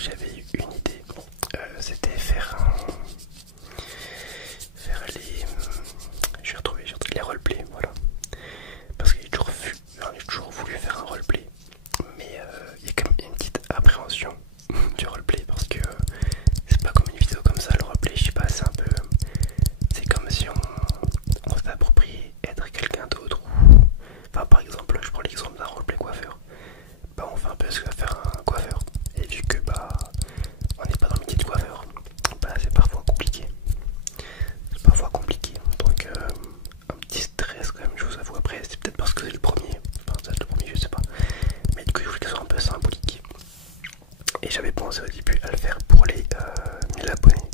j'avais eu une idée. C'était faire les. J'ai retrouvé les roleplays, voilà. Parce que j'ai toujours voulu faire un roleplay. Mais il y a quand même une petite appréhension du roleplay parce que c'est pas comme une vidéo comme ça, le roleplay, je sais pas, c'est un peu. C'est comme si on s'appropriait être quelqu'un d'autre. Enfin, par exemple, je prends l'exemple d'un roleplay coiffeur. Bah, on fait un peu ce que va faire un coiffeur. Et vu que bah on n'est pas dans le métier de coiffeur, bah c'est parfois compliqué. C'est parfois compliqué. Donc un petit stress quand même, je vous avoue. Après, c'est peut-être parce que c'est le premier. Enfin, c'est le premier, je sais pas. Mais du coup, je voulais que ce soit un peu symbolique. Et j'avais pensé au début à le faire pour les 1000 abonnés.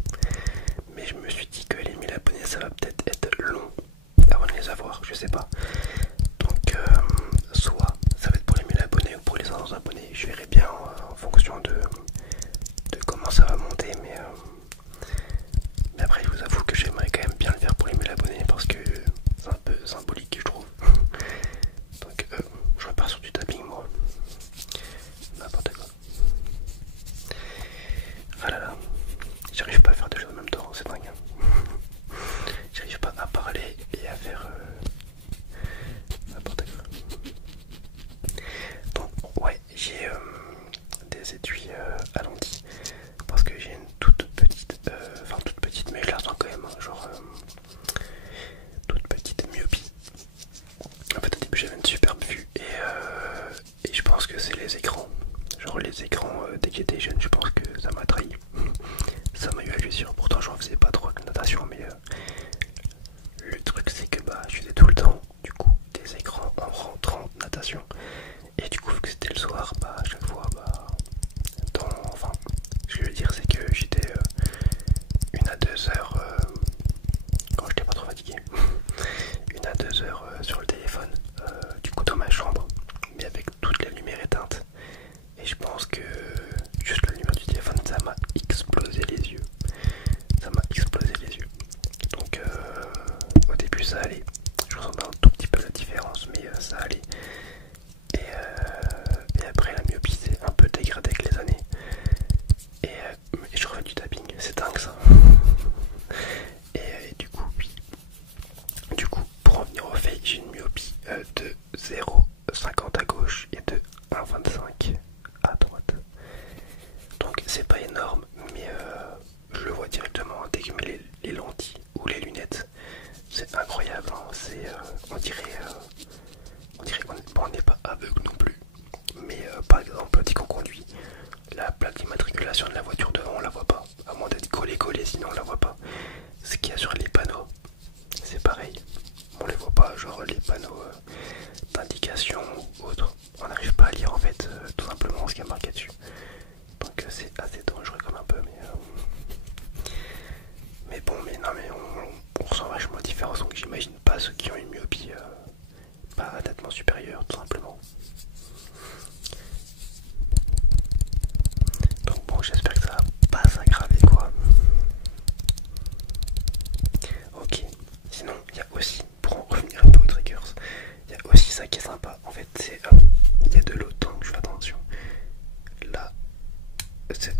Mais je me suis dit que les 1000 abonnés, ça va peut-être être long avant de les avoir, je sais pas. Donc, soit ça va être pour les 1000 abonnés ou pour les 500 abonnés. Je verrai bien en fonction de comment ça va monter. Mais après, je vous avoue que j'aimerais quand même bien le faire pour les 1000 abonnés parce que c'est un peu symbolique, je trouve. Donc, je repars sur du tapping, moi. N'importe quoi. Ah là là, j'arrive pas à faire deux choses en même temps, c'est dingue. J'arrive pas à parler et à faire n'importe quoi. Bon, ouais, j'ai des étuis à lundi parce que j'ai une toute petite, enfin toute petite, mais je la sens quand même, hein, genre toute petite myopie. En fait, au début, j'avais une superbe vue et je pense que c'est les écrans. Genre les écrans, dès que j'étais jeune, je pense que ça m'a trahi. Ça m'a eu à l'usure. Pourtant, j'en faisais pas trop de natation, mais le truc, c'est que bah, je faisais tout le temps, du coup, des écrans en rentrant de natation. Et du coup, vu que c'était le soir, bah, à chaque fois, bah, enfin, ce que je veux dire, c'est que j'étais 1 à 2 heures, quand j'étais pas trop fatigué, 1 à 2 heures sur le téléphone, du coup, dans ma chambre, mais avec toute la lumière éteinte. Et je pense que juste la lumière du téléphone, ça m'a explosé les yeux. Ça m'a explosé les yeux. Donc au début ça allait. Je ressentais un tout petit peu la différence, mais ça allait. Et après la myopie s'est un peu dégradée avec les années. Et je refais du tapping, c'est dingue ça. Et du coup, oui. Du coup, pour en venir au fait, j'ai une myopie de 0,50 à gauche et de 1,25 à droite. Donc c'est pas énorme, mais je le vois directement dès que je mets les lentilles ou les lunettes. C'est incroyable, hein. On dirait qu'on n'est pas aveugle non plus. Mais par exemple, dès qu'on conduit, la plaque d'immatriculation de la voiture devant, on la voit pas. À moins d'être collé, sinon on la voit pas. Ce qu'il y a sur les panneaux, c'est pareil. On les voit pas, genre les panneaux d'indication ou autres. On n'arrive pas à lire en fait tout simplement ce qui est marqué dessus. Donc c'est assez dangereux comme un peu, mais bon, mais non, mais on ressent vachement la différence. Donc j'imagine pas ceux qui ont une myopie pas nettement supérieure, tout simplement. Donc bon, j'espère que ça va pas s'aggraver, quoi. Ok, sinon il y a aussi, pour en revenir un peu aux triggers, il y a aussi ça qui est sympa. En fait, c'est il y a de l'eau, donc je fais attention. Là,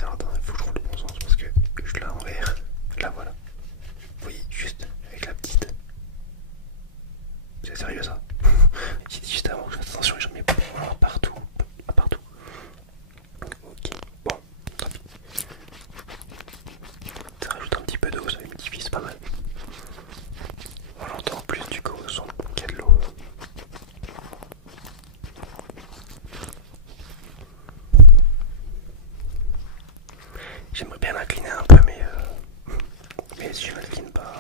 alors attends, il faut que je roule le bon sens parce que je l'ai à l'envers. Là voilà. Vous voyez, juste avec la petite. C'est sérieux ça? J'ai dit juste avant que je fasse attention et j'en mets partout. Partout. Ok, bon, tant pis. Ça rajoute un petit peu d'eau, ça humidifie, c'est pas mal. On l'entend en plus du coup au son qu'il y a de l'eau. J'aimerais bien l'incliner un peu, mais si je l'incline pas,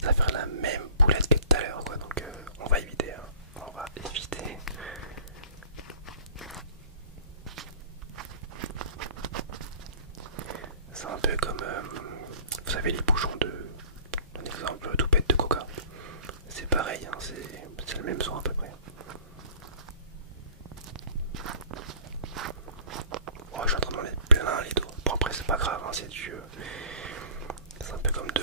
ça va faire la même boulette que tout à l'heure, quoi. Donc on va éviter, hein. On va éviter. C'est un peu comme, vous savez, les bouchons un exemple, toupette de coca. C'est pareil, hein, c'est le même son à peu près. Oh, je suis en train d'en mettre plein les dos. Bon, après, c'est pas grave, hein, c'est un peu comme de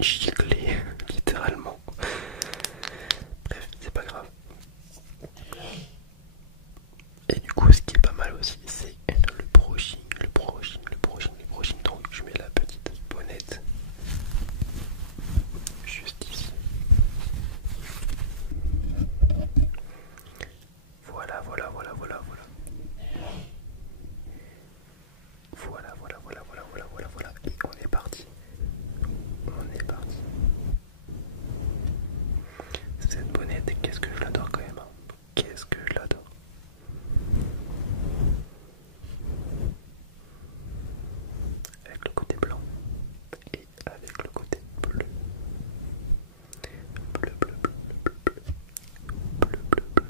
gicler littéralement. Bref, c'est pas grave. Et du coup, ce qui est pas mal aussi, c'est le brushing, le brushing, le brushing, le brushing. Donc, je mets la petite bonnette juste ici. Voilà, voilà, voilà, voilà, voilà. Voilà, voilà, voilà, voilà, voilà, voilà, voilà. Et on est parti. On est parti. Cette bonnette, qu'est-ce que je l'adore quand même. Hein. Qu'est-ce que je l'adore. Avec le côté blanc et avec le côté bleu. Bleu, bleu, bleu, bleu, bleu, bleu, bleu, bleu.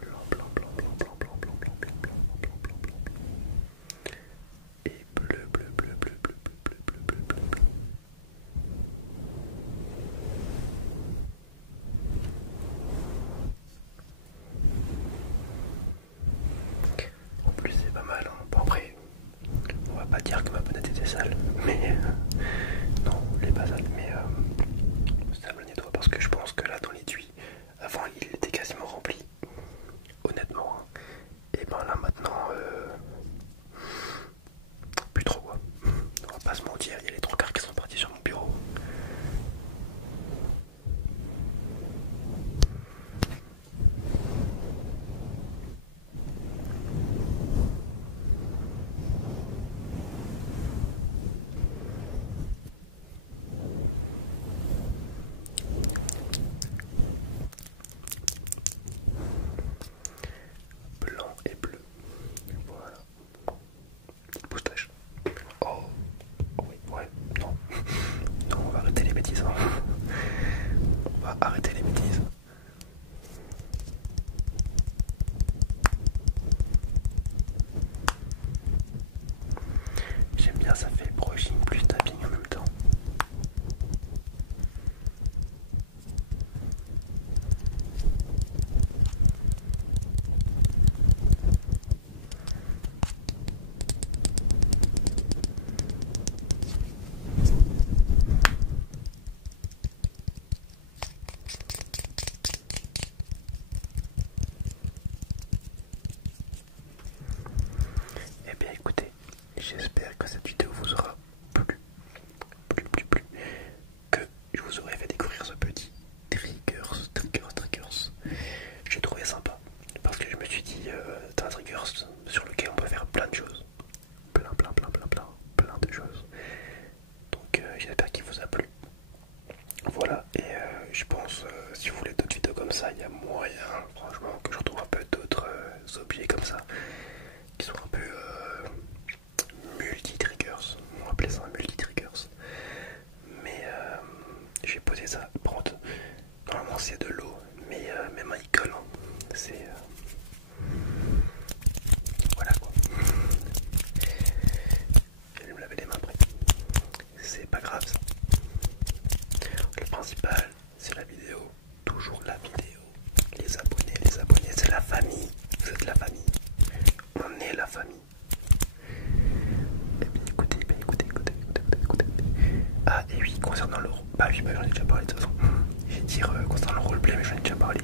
Blanc, blanc, blanc, blanc, blanc, blanc, blanc, blanc, blanc, blanc, blanc, blanc, blanc, blanc. Et bleu, bleu, bleu, bleu, bleu, bleu, bleu, bleu, bleu, bleu, bleu. En plus c'est pas mal, hein. Bon après, on va pas dire que ma bonnette était sale, mais non, elle est pas sale, mais ça me le nettoie parce que je pense que là dans l'étui, avant il était quasiment rempli, honnêtement, hein. Et ben là maintenant, plus trop quoi. On va pas se mentir, il y a les trois quarts qui sont partis sur mon bureau. Blanc et bleu. Voilà. Petite moustache. Oh, oui, ouais, non. Non, on va arrêter les bêtises. Hein. On va arrêter les bêtises. J'aime bien, ça fait brushing plus tapping en même temps. Eh bien écoutez, j'espère que cette vidéo vous aura plu, que je vous aurais fait découvrir ce petit triggers. J'ai trouvé sympa, parce que je me suis dit, c'est un triggers sur lequel on peut faire plein de choses. Plein de choses. Donc j'espère qu'il vous a plu. Voilà, et je pense, si vous voulez d'autres vidéos comme ça, il y a moyen, franchement, que je retrouve un peu d'autres objets comme ça, qui sont un peu multi-triggers, on va appeler ça multi-triggers. Mais j'ai posé ça, normalement c'est de l'eau, mais même il colle, hein. C'est... voilà quoi. Je vais me laver les mains après. C'est pas grave ça. Le principal, c'est la vidéo. Toujours la vidéo. Les abonnés, c'est la famille. Vous êtes la famille. On est la famille. Eh bien écoutez. Ah et oui, concernant le... Bah oui, j'en ai déjà parlé de toute façon. Je vais dire concernant le roleplay, mais j'en ai déjà parlé.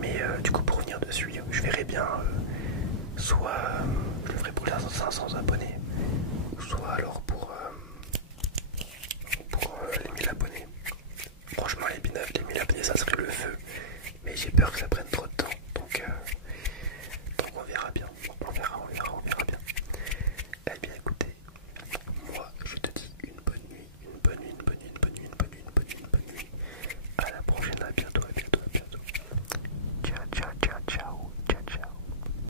Mais du coup pour revenir dessus, je verrai bien soit je le ferai pour les 500 abonnés, soit alors pour les 1000 abonnés. Franchement les 1000 abonnés ça serait le feu, mais j'ai peur que ça prenne trop de